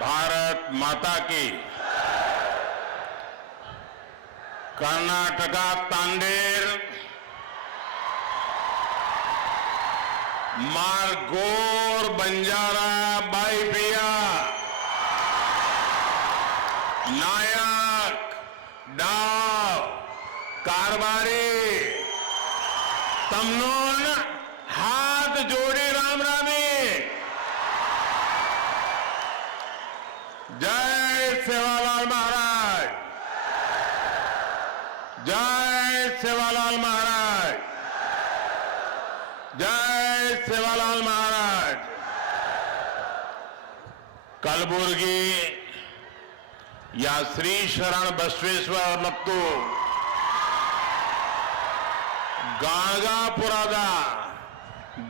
भारत माता की। कर्नाटका तांडेर मारगोर बंजारा बाईपिया नायक डाव कारबारी तमनोन हाथ जोड़ी राम रामी। जय सेवालाल महाराज, जय सेवालाल महाराज, जय सेवालाल महाराज। कलबुर्गी या श्री शरण बसवेश्वर ಮತ್ತು ಗಾಣಗಾಪುರದ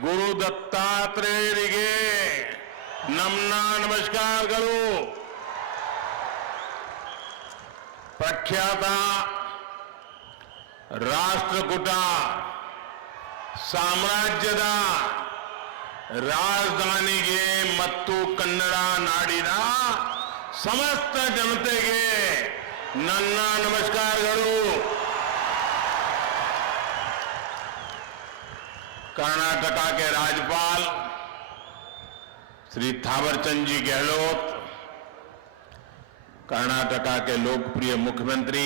ಗುರು ದತ್ತಾತ್ರೇಯರಿಗೆ ನಮ್ಮ ನಮಸ್ಕಾರಗಳು। ಪ್ರಖ್ಯಾತ ರಾಷ್ಟ್ರಕೂಟ ಸಾಮ್ರಾಜ್ಯದ ರಾಜಧಾನಿಗೆ ಮತ್ತು ಕನ್ನಡ ನಾಡಿನ ಸಮಸ್ತ ಜನತೆಗೆ ನನ್ನ ನಮಸ್ಕಾರಗಳು। कर्नाटका के राज्यपाल श्री थावरचंद जी गहलोत, कर्नाटका के लोकप्रिय मुख्यमंत्री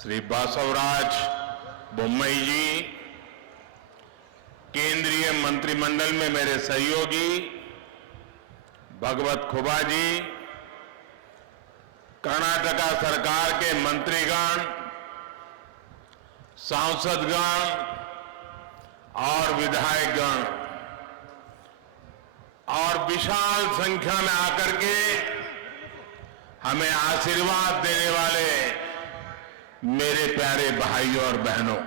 श्री बासवराज बोम्मई जी, केंद्रीय मंत्रिमंडल में मेरे सहयोगी भगवत खुबा जी, कर्नाटका सरकार के मंत्रीगण, सांसदगण और विधायकगण और विशाल संख्या में आकर के हमें आशीर्वाद देने वाले मेरे प्यारे भाइयों और बहनों,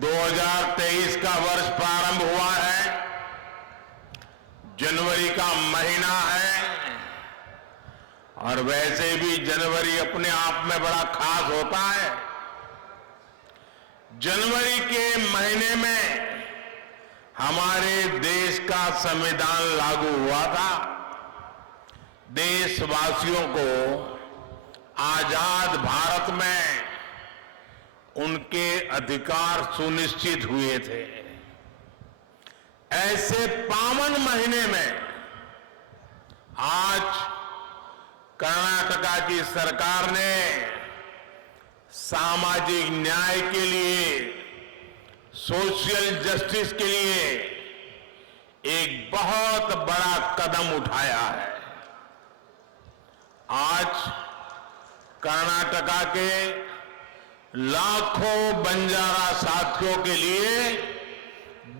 2023 का वर्ष प्रारंभ हुआ है। जनवरी का महीना है और वैसे भी जनवरी अपने आप में बड़ा खास होता है। जनवरी के महीने में हमारे देश का संविधान लागू हुआ था। देशवासियों को आजाद भारत में उनके अधिकार सुनिश्चित हुए थे। ऐसे पावन महीने में आज कर्नाटका की सरकार ने सामाजिक न्याय के लिए, सोशल जस्टिस के लिए एक बहुत बड़ा कदम उठाया है। आज कर्नाटका के लाखों बंजारा साथियों के लिए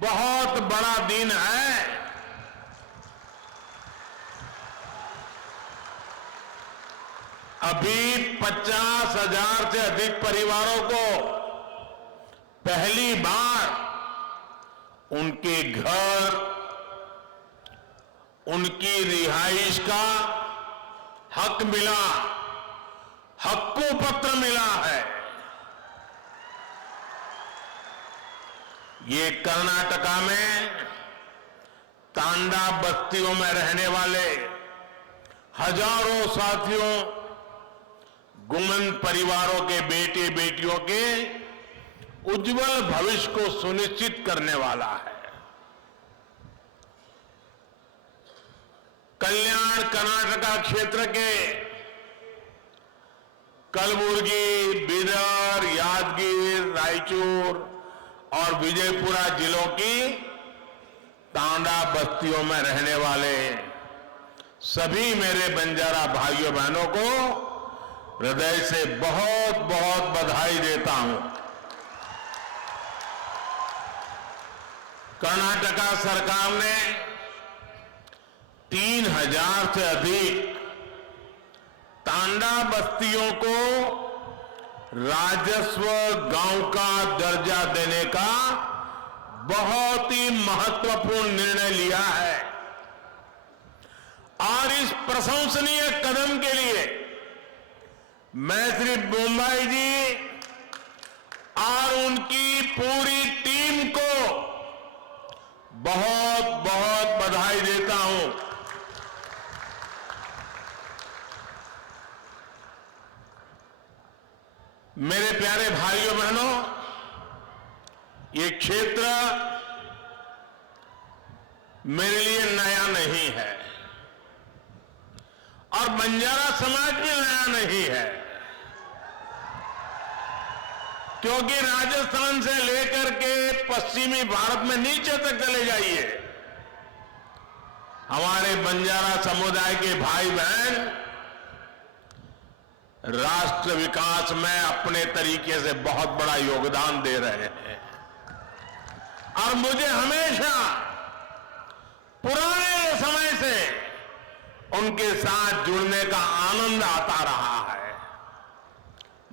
बहुत बड़ा दिन है। अभी 50,000 से अधिक परिवारों को पहली बार उनके घर, उनकी रिहाइश का हक मिला, हक्कू पत्र मिला है। ये कर्नाटका में तांडा बस्तियों में रहने वाले हजारों साथियों, गुमन परिवारों के बेटे बेटियों के उज्जवल भविष्य को सुनिश्चित करने वाला है। कल्याण कर्नाटका क्षेत्र के कलबुर्गी, बीदर, यादगीर, रायचूर और विजयपुरा जिलों की तांडा बस्तियों में रहने वाले सभी मेरे बंजारा भाइयों बहनों को हृदय से बहुत बहुत बधाई देता हूं। कर्नाटका सरकार ने 3,000 से अधिक तांडा बस्तियों को राजस्व गांव का दर्जा देने का बहुत ही महत्वपूर्ण निर्णय लिया है और इस प्रशंसनीय कदम के लिए मैं श्री बोम्मई जी और उनकी पूरी टीम को बहुत बहुत बधाई देता हूं। मेरे प्यारे भाइयों बहनों, ये क्षेत्र मेरे लिए नया नहीं है और बंजारा समाज भी नया नहीं है, क्योंकि राजस्थान से लेकर के पश्चिमी भारत में नीचे तक चले जाइए, हमारे बंजारा समुदाय के भाई बहन राष्ट्र विकास में अपने तरीके से बहुत बड़ा योगदान दे रहे हैं और मुझे हमेशा पुराने समय से उनके साथ जुड़ने का आनंद आता रहा है।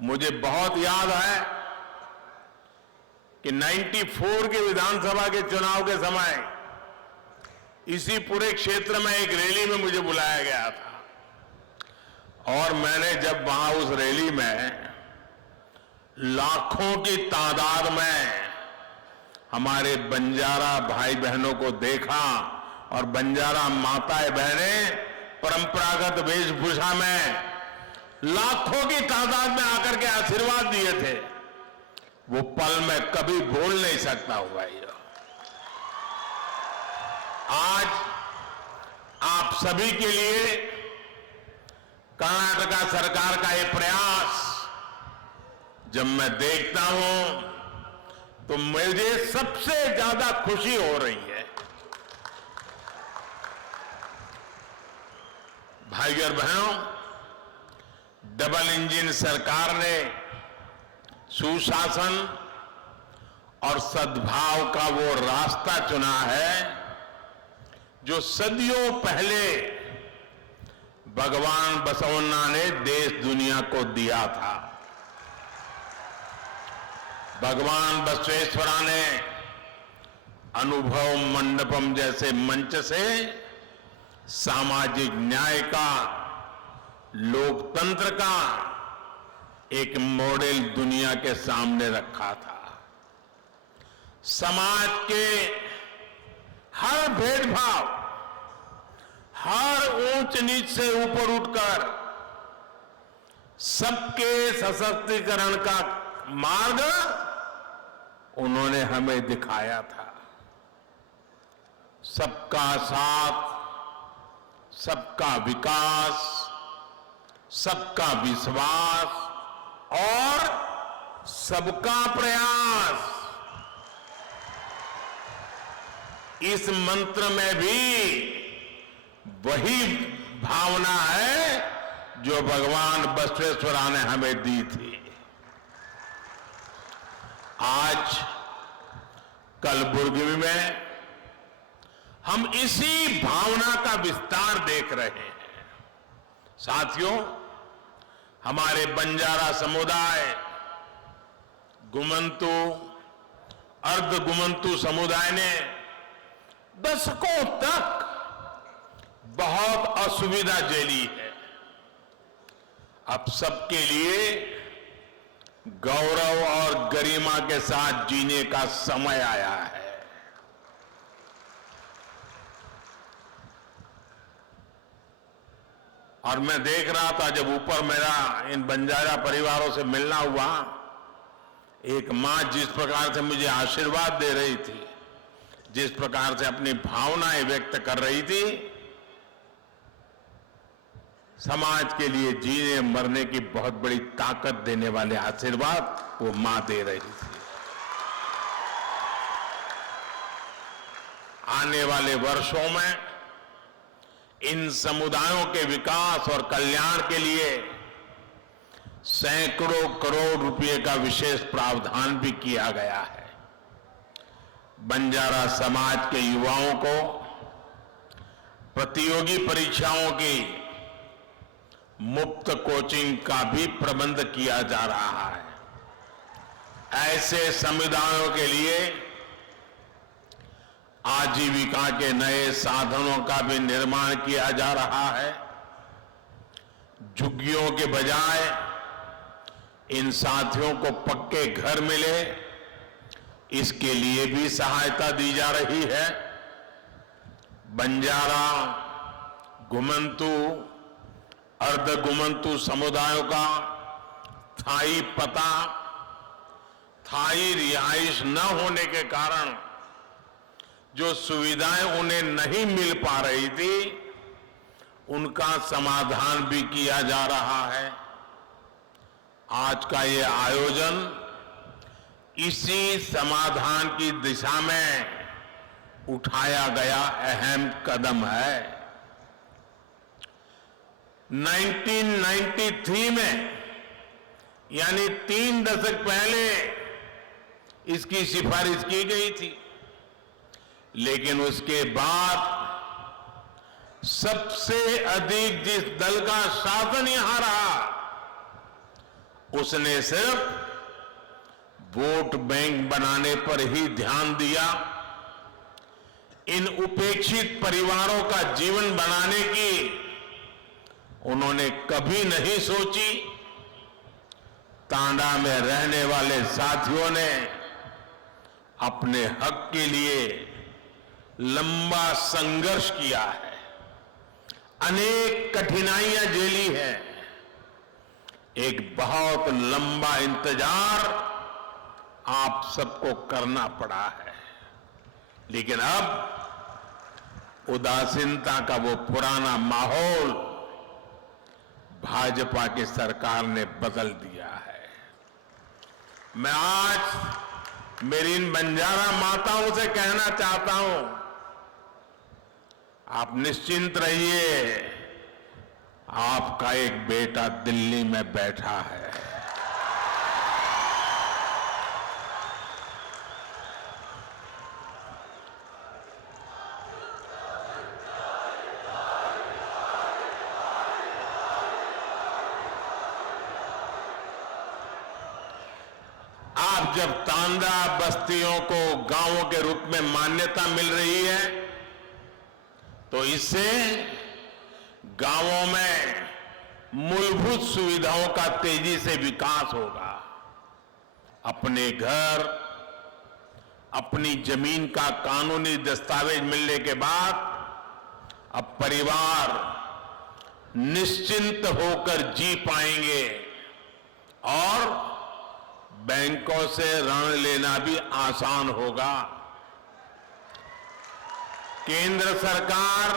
मुझे बहुत याद है कि 94 के विधानसभा के चुनाव के समय इसी पूरे क्षेत्र में एक रैली में मुझे बुलाया गया था और मैंने जब वहां उस रैली में लाखों की तादाद में हमारे बंजारा भाई बहनों को देखा और बंजारा माताएं बहनें परंपरागत वेशभूषा में लाखों की तादाद में आकर के आशीर्वाद दिए थे, वो पल मैं कभी भूल नहीं सकता हूं भाइयों। आज आप सभी के लिए कर्नाटका सरकार का ये प्रयास जब मैं देखता हूं तो मुझे सबसे ज्यादा खुशी हो रही है। भाइयों और बहनों, डबल इंजन सरकार ने सुशासन और सद्भाव का वो रास्ता चुना है जो सदियों पहले भगवान बसवन्ना ने देश दुनिया को दिया था। भगवान बसवेश्वरा ने अनुभव मंडपम जैसे मंच से सामाजिक न्याय का, लोकतंत्र का एक मॉडल दुनिया के सामने रखा था। समाज के हर भेदभाव, हर ऊंच नीच से ऊपर उठकर सबके सशक्तिकरण का मार्ग उन्होंने हमें दिखाया था। सबका साथ, सबका विकास, सबका विश्वास और सबका प्रयास, इस मंत्र में भी वही भावना है जो भगवान बसवेश्वरा ने हमें दी थी। आज कलबुर्गी में हम इसी भावना का विस्तार देख रहे हैं। साथियों, हमारे बंजारा समुदाय, गुमंतु, अर्ध गुमंतु समुदाय ने दशकों तक बहुत असुविधा झेली है। अब सबके लिए गौरव और गरिमा के साथ जीने का समय आया है। और मैं देख रहा था जब ऊपर मेरा इन बंजारा परिवारों से मिलना हुआ, एक मां जिस प्रकार से मुझे आशीर्वाद दे रही थी, जिस प्रकार से अपनी भावनाएं व्यक्त कर रही थी, समाज के लिए जीने मरने की बहुत बड़ी ताकत देने वाले आशीर्वाद वो मां दे रही थी। आने वाले वर्षों में इन समुदायों के विकास और कल्याण के लिए सैकड़ों करोड़ रुपए का विशेष प्रावधान भी किया गया है। बंजारा समाज के युवाओं को प्रतियोगी परीक्षाओं की मुफ्त कोचिंग का भी प्रबंध किया जा रहा है। ऐसे समुदायों के लिए आजीविका के नए साधनों का भी निर्माण किया जा रहा है। झुग्गियों के बजाय इन साथियों को पक्के घर मिले, इसके लिए भी सहायता दी जा रही है। बंजारा, घुमंतू, अर्ध घुमंतू समुदायों का स्थायी पता, स्थायी रिहाइश न होने के कारण जो सुविधाएं उन्हें नहीं मिल पा रही थी, उनका समाधान भी किया जा रहा है। आज का ये आयोजन इसी समाधान की दिशा में उठाया गया अहम कदम है। 1993 में, यानी 3 दशक पहले इसकी सिफारिश की गई थी, लेकिन उसके बाद सबसे अधिक जिस दल का शासन यहां रहा, उसने सिर्फ वोट बैंक बनाने पर ही ध्यान दिया। इन उपेक्षित परिवारों का जीवन बनाने की उन्होंने कभी नहीं सोची। तांडा में रहने वाले साथियों ने अपने हक के लिए लंबा संघर्ष किया है, अनेक कठिनाइयां झेली है, एक बहुत लंबा इंतजार आप सबको करना पड़ा है। लेकिन अब उदासीनता का वो पुराना माहौल भाजपा की सरकार ने बदल दिया है। मैं आज मेरी इन बंजारा माताओं से कहना चाहता हूं, आप निश्चिंत रहिए, आपका एक बेटा दिल्ली में बैठा है। आप जब तांडा बस्तियों को गांवों के रूप में मान्यता मिल रही है, तो इससे गांवों में मूलभूत सुविधाओं का तेजी से विकास होगा। अपने घर, अपनी जमीन का कानूनी दस्तावेज मिलने के बाद अब परिवार निश्चिंत होकर जी पाएंगे और बैंकों से ऋण लेना भी आसान होगा। केंद्र सरकार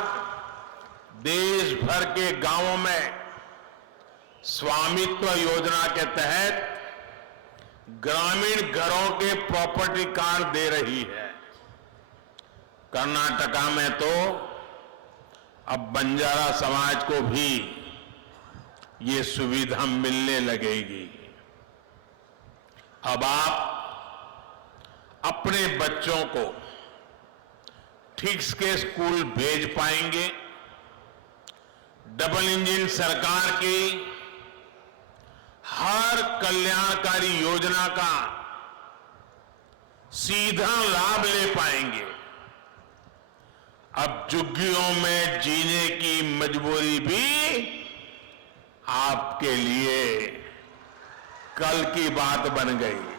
देश भर के गांवों में स्वामित्व योजना के तहत ग्रामीण घरों के प्रॉपर्टी कार्ड दे रही है। कर्नाटका में तो अब बंजारा समाज को भी ये सुविधा मिलने लगेगी। अब आप अपने बच्चों को ठीक के स्कूल भेज पाएंगे। डबल इंजन सरकार की हर कल्याणकारी योजना का सीधा लाभ ले पाएंगे। अब झुग्गियों में जीने की मजबूरी भी आपके लिए कल की बात बन गई।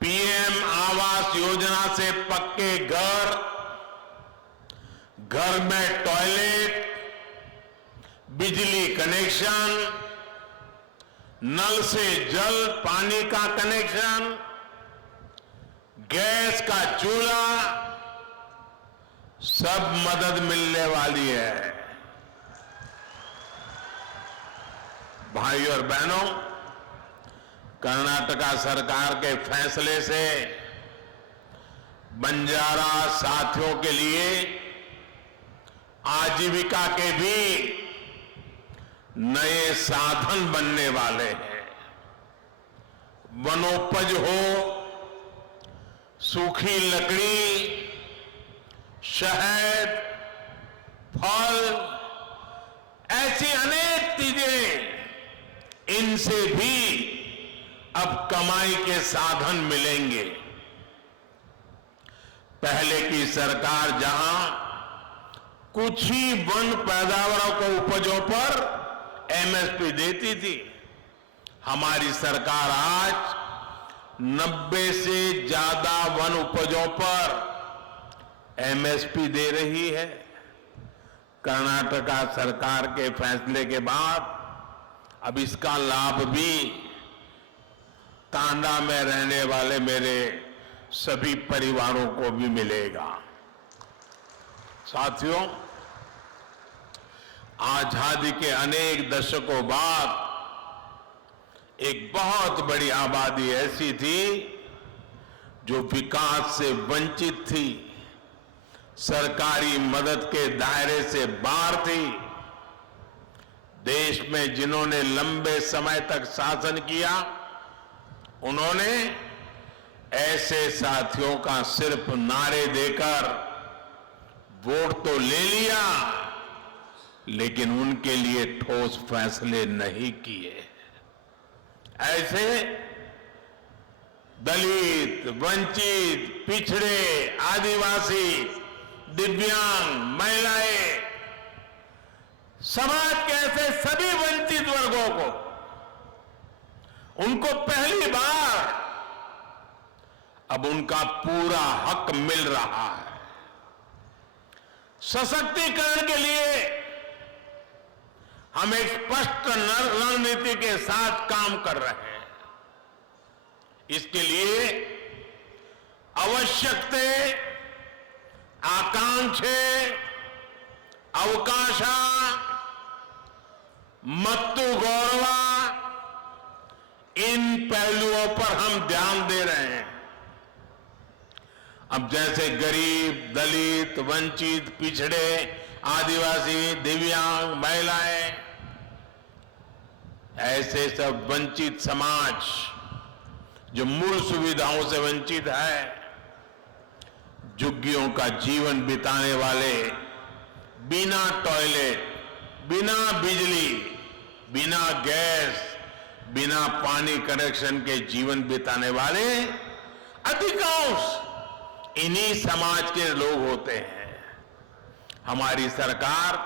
पीएम आवास योजना से पक्के घर, घर में टॉयलेट, बिजली कनेक्शन, नल से जल पानी का कनेक्शन, गैस का चूल्हा, सब मदद मिलने वाली है। भाइयों और बहनों, कर्नाटका सरकार के फैसले से बंजारा साथियों के लिए आजीविका के भी नए साधन बनने वाले हैं। वनोपज हो, सूखी लकड़ी, शहद, फल, ऐसी अनेक चीजें, इनसे भी अब कमाई के साधन मिलेंगे। पहले की सरकार जहां कुछ ही वन पैदावारों को उपजों पर एमएसपी देती थी, हमारी सरकार आज 90 से ज्यादा वन उपजों पर एमएसपी दे रही है। कर्नाटका सरकार के फैसले के बाद अब इसका लाभ भी तांडा में रहने वाले मेरे सभी परिवारों को भी मिलेगा। साथियों, आजादी के अनेक दशकों बाद एक बहुत बड़ी आबादी ऐसी थी जो विकास से वंचित थी, सरकारी मदद के दायरे से बाहर थी। देश में जिन्होंने लंबे समय तक शासन किया, उन्होंने ऐसे साथियों का सिर्फ नारे देकर वोट तो ले लिया, लेकिन उनके लिए ठोस फैसले नहीं किए। ऐसे दलित, वंचित, पिछड़े, आदिवासी, दिव्यांग, महिलाएं, समाज के ऐसे सभी वंचित वर्गों को, उनको पहली बार अब उनका पूरा हक मिल रहा है। सशक्तिकरण के लिए हम एक स्पष्ट रणनीति के साथ काम कर रहे हैं। इसके लिए ಅವಶ್ಯಕತೆ, आकांक्षे, अवकाश मत्तु गौरव, इन पहलुओं पर हम ध्यान दे रहे हैं। अब जैसे गरीब, दलित, वंचित, पिछड़े, आदिवासी, दिव्यांग, महिलाएं, ऐसे सब वंचित समाज जो मूल सुविधाओं से वंचित है, झुग्गियों का जीवन बिताने वाले, बिना टॉयलेट, बिना बिजली, बिना गैस, बिना पानी कनेक्शन के जीवन बिताने वाले अधिकांश इन्हीं समाज के लोग होते हैं। हमारी सरकार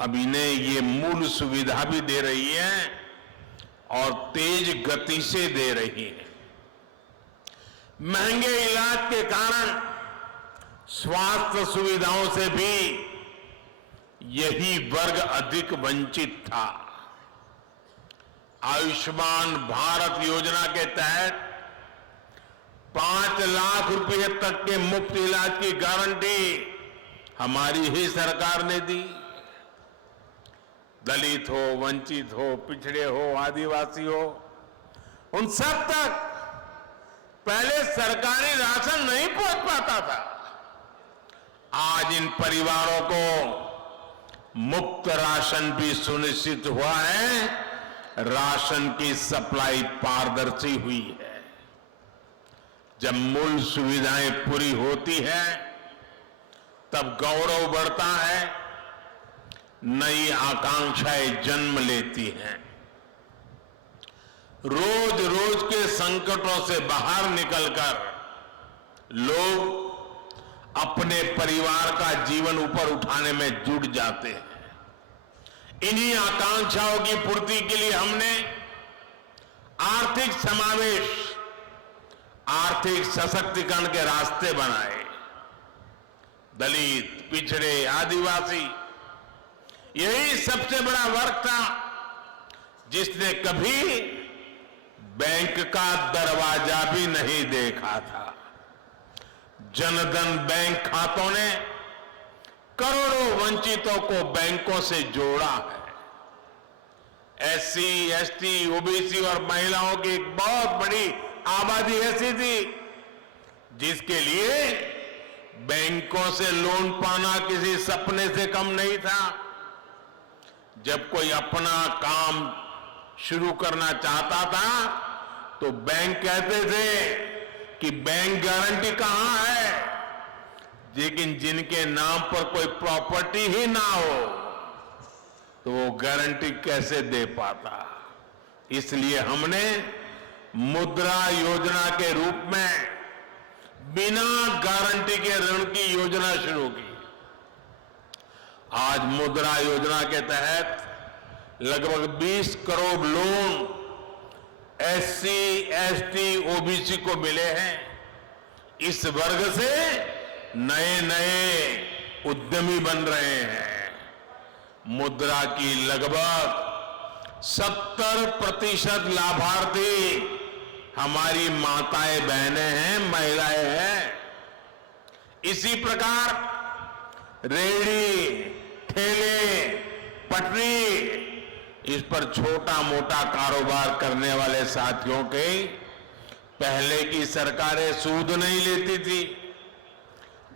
अब इन्हें ये मूल सुविधा भी दे रही है और तेज गति से दे रही है। महंगे इलाज के कारण स्वास्थ्य सुविधाओं से भी यही वर्ग अधिक वंचित था। आयुष्मान भारत योजना के तहत 5 लाख रुपए तक के मुफ्त इलाज की गारंटी हमारी ही सरकार ने दी। दलित हो, वंचित हो, पिछड़े हो, आदिवासी हो, उन सब तक पहले सरकारी राशन नहीं पहुंच पाता था। आज इन परिवारों को मुफ्त राशन भी सुनिश्चित हुआ है। राशन की सप्लाई पारदर्शी हुई है। जब मूल सुविधाएं पूरी होती है, तब गौरव बढ़ता है, नई आकांक्षाएं जन्म लेती हैं। रोज रोज के संकटों से बाहर निकलकर लोग अपने परिवार का जीवन ऊपर उठाने में जुट जाते हैं। इन्हीं आकांक्षाओं की पूर्ति के लिए हमने आर्थिक समावेश, आर्थिक सशक्तिकरण के रास्ते बनाए। दलित, पिछड़े, आदिवासी, यही सबसे बड़ा वर्ग था जिसने कभी बैंक का दरवाजा भी नहीं देखा था। जनधन बैंक खातों ने करोड़ों वंचितों को बैंकों से जोड़ा है। एससी, एसटी, ओबीसी और महिलाओं की एक बहुत बड़ी आबादी ऐसी थी जिसके लिए बैंकों से लोन पाना किसी सपने से कम नहीं था। जब कोई अपना काम शुरू करना चाहता था तो बैंक कहते थे कि बैंक गारंटी कहां है, लेकिन जिनके नाम पर कोई प्रॉपर्टी ही ना हो तो वो गारंटी कैसे दे पाता। इसलिए हमने मुद्रा योजना के रूप में बिना गारंटी के ऋण की योजना शुरू की। आज मुद्रा योजना के तहत लगभग 20 crore loan SC, ST, OBC को मिले हैं। इस वर्ग से नए नए उद्यमी बन रहे हैं। मुद्रा की लगभग 70% लाभार्थी हमारी माताएं बहनें हैं, महिलाएं हैं। इसी प्रकार रेहड़ी, ठेले, पटरी, इस पर छोटा मोटा कारोबार करने वाले साथियों के पहले की सरकारें सूद नहीं लेती थी।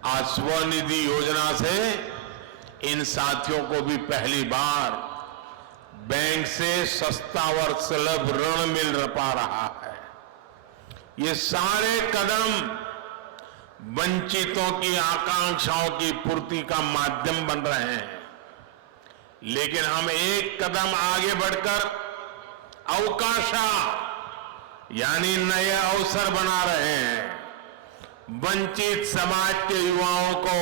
आज स्वनिधि योजना से इन साथियों को भी पहली बार बैंक से सस्ता और सुलभ ऋण मिल पा रहा है। ये सारे कदम वंचितों की आकांक्षाओं की पूर्ति का माध्यम बन रहे हैं। लेकिन हम एक कदम आगे बढ़कर अवकाशा यानी नए अवसर बना रहे हैं। वंचित समाज के युवाओं को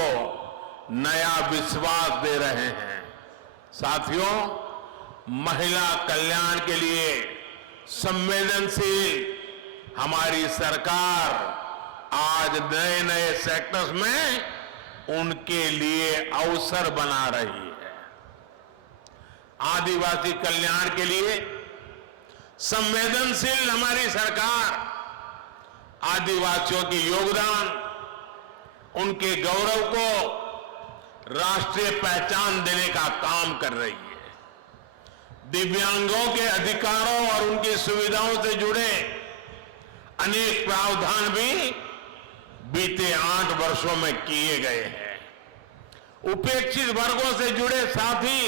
नया विश्वास दे रहे हैं। साथियों, महिला कल्याण के लिए संवेदनशील हमारी सरकार आज नए नए सेक्टर्स में उनके लिए अवसर बना रही है। आदिवासी कल्याण के लिए संवेदनशील हमारी सरकार आदिवासियों के योगदान, उनके गौरव को राष्ट्रीय पहचान देने का काम कर रही है। दिव्यांगों के अधिकारों और उनकी सुविधाओं से जुड़े अनेक प्रावधान भी बीते 8 वर्षों में किए गए हैं। उपेक्षित वर्गों से जुड़े साथी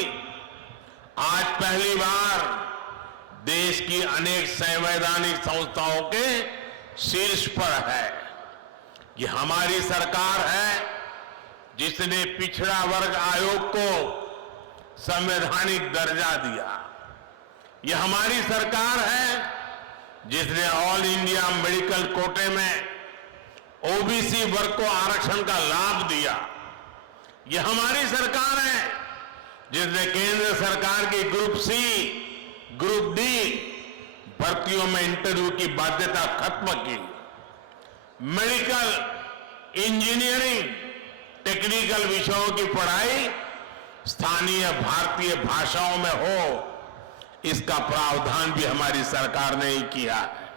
आज पहली बार देश की अनेक संवैधानिक संस्थाओं के शीर्ष पर है। ये हमारी सरकार है जिसने पिछड़ा वर्ग आयोग को संवैधानिक दर्जा दिया। ये हमारी सरकार है जिसने ऑल इंडिया मेडिकल कोटे में ओबीसी वर्ग को आरक्षण का लाभ दिया। ये हमारी सरकार है जिसने केंद्र सरकार की ग्रुप सी, ग्रुप डी भर्तियों में इंटरव्यू की बाध्यता खत्म की। मेडिकल, इंजीनियरिंग, टेक्निकल विषयों की पढ़ाई स्थानीय भारतीय भाषाओं में हो, इसका प्रावधान भी हमारी सरकार ने ही किया है।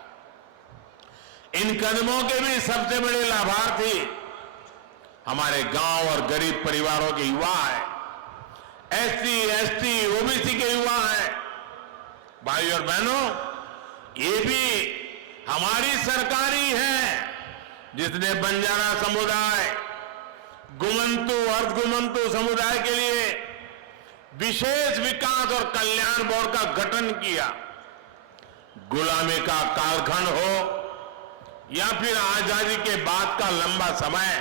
इन कदमों के भी सबसे बड़े लाभार्थी हमारे गांव और गरीब परिवारों के युवा हैं। एससी, एसटी, ओबीसी के युवा हैं। भाई और बहनों, ये भी हमारी सरकार ही है जिसने बंजारा समुदाय, गुमंतु, अर्धगुमंतु समुदाय के लिए विशेष विकास और कल्याण बोर्ड का गठन किया। गुलामी का कालखंड हो या फिर आजादी के बाद का लंबा समय,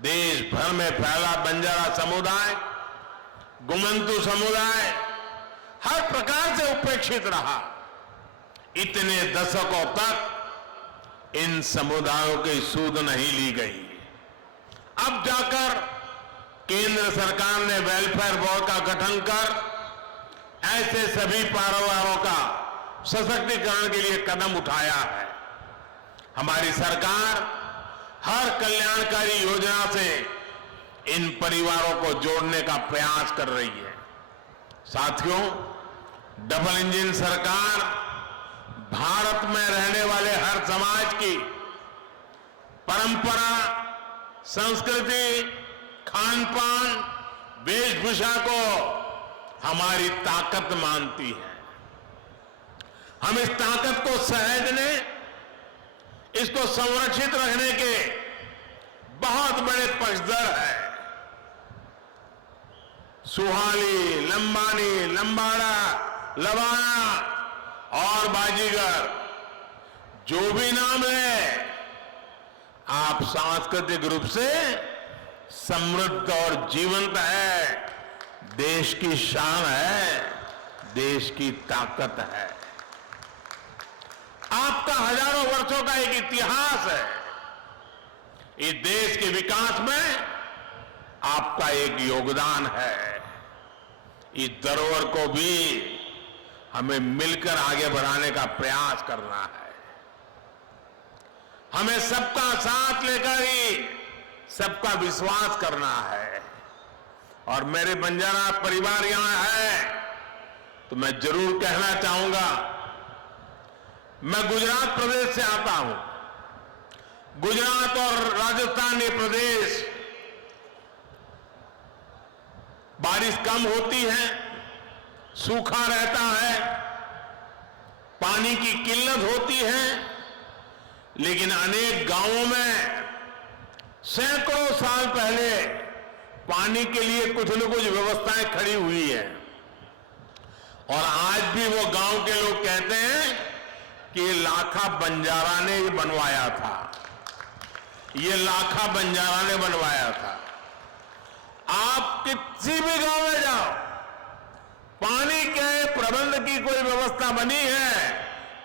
देश भर में फैला बंजारा समुदाय, गुमंतु समुदाय हर प्रकार से उपेक्षित रहा। इतने दशकों तक इन समुदायों की सूद नहीं ली गई। अब जाकर केंद्र सरकार ने वेलफेयर बोर्ड का गठन कर ऐसे सभी परिवारों का सशक्तिकरण के लिए कदम उठाया है। हमारी सरकार हर कल्याणकारी योजना से इन परिवारों को जोड़ने का प्रयास कर रही है। साथियों, डबल इंजन सरकार भारत में रहने वाले हर समाज की परंपरा, संस्कृति, खान पान, वेशभूषा को हमारी ताकत मानती है। हम इस ताकत को सहेजने, इसको संरक्षित रखने के बहुत बड़े पक्षधर हैं। सुहाली, लंबानी, लंबाड़ा, लवाना और बाजीगर, जो भी नाम है, आप सांस्कृतिक रूप से समृद्ध और जीवंत है। देश की शान है, देश की ताकत है। आपका हजारों वर्षों का एक इतिहास है। इस देश के विकास में आपका एक योगदान है। इस धरोहर को भी हमें मिलकर आगे बढ़ाने का प्रयास करना है। हमें सबका साथ लेकर ही सबका विश्वास करना है। और मेरे बंजारा परिवार यहां है तो मैं जरूर कहना चाहूंगा, मैं गुजरात प्रदेश से आता हूं। गुजरात और राजस्थान ये प्रदेश बारिश कम होती है, सूखा रहता है, पानी की किल्लत होती है, लेकिन अनेक गांवों में सैकड़ों साल पहले पानी के लिए कुछ न कुछ व्यवस्थाएं खड़ी हुई है। और आज भी वो गांव के लोग कहते हैं कि ये लाखा बंजारा ने ये बनवाया था, ये लाखा बंजारा ने बनवाया था। आप किसी भी गांव में जाओ, पानी के प्रबंध की कोई व्यवस्था बनी है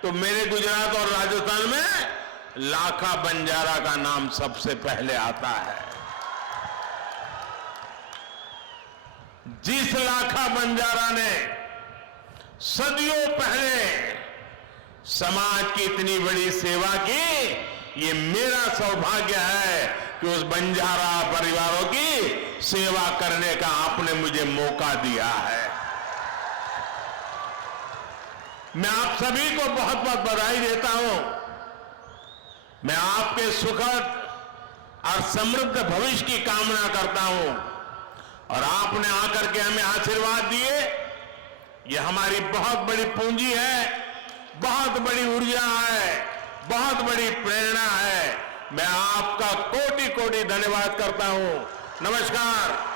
तो मेरे गुजरात और राजस्थान में लाखा बंजारा का नाम सबसे पहले आता है। जिस लाखा बंजारा ने सदियों पहले समाज की इतनी बड़ी सेवा की, ये मेरा सौभाग्य है कि उस बंजारा परिवारों की सेवा करने का आपने मुझे मौका दिया है। मैं आप सभी को बहुत बहुत बधाई देता हूं। मैं आपके सुखद और समृद्ध भविष्य की कामना करता हूं। और आपने आकर के हमें आशीर्वाद दिए, ये हमारी बहुत बड़ी पूंजी है, बहुत बड़ी ऊर्जा है, बहुत बड़ी प्रेरणा है। मैं आपका कोटि कोटि धन्यवाद करता हूं। नमस्कार।